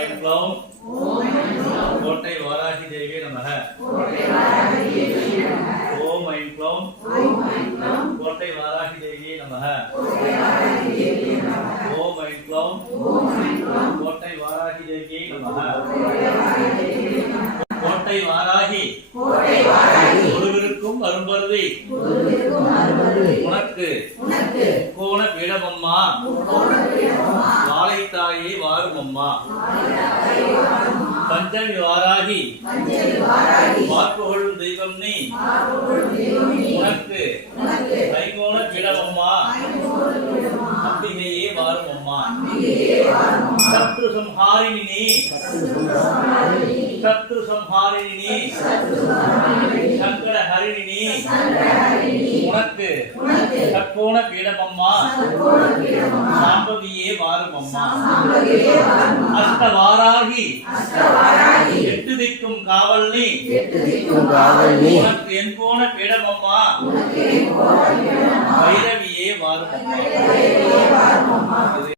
I'm க்ளௌம் கோட்டை வாராகி தேவி நமக. ஓம் I'm க்ளௌம் கோட்டை வாராகி தேவி நமக. ஓம் ஐம் க்ளௌம் கோட்டை வாராகி தேவி நமக. கோட்டை வாராகி ஒருவருக்கும் அரும்பருதி உனக்கு கோண பீடமம்மா வாழைத்தாயே வாரும் அம்மா. பஞ்சமி வாராகி பார்ப்புகழும் தெய்வம் நீ உனக்கு கைகோண பீடமம்மா அம்பிகையே வாரும் அம்மா. சத்ரு சம்ஹாரிணி நீ சத்ரு சம்ஹாரிணி சங்கட ஹரிணி உனக்கு சத்கோண பீடமம்மா சாம்பவியே வாரும் அம்மா. அஷ்ட வாராகி எட்டு திக்கும் காவல் நீ உனக்கு என் கோண பீடமம்மா பைரவியே வாரும் அம்மா.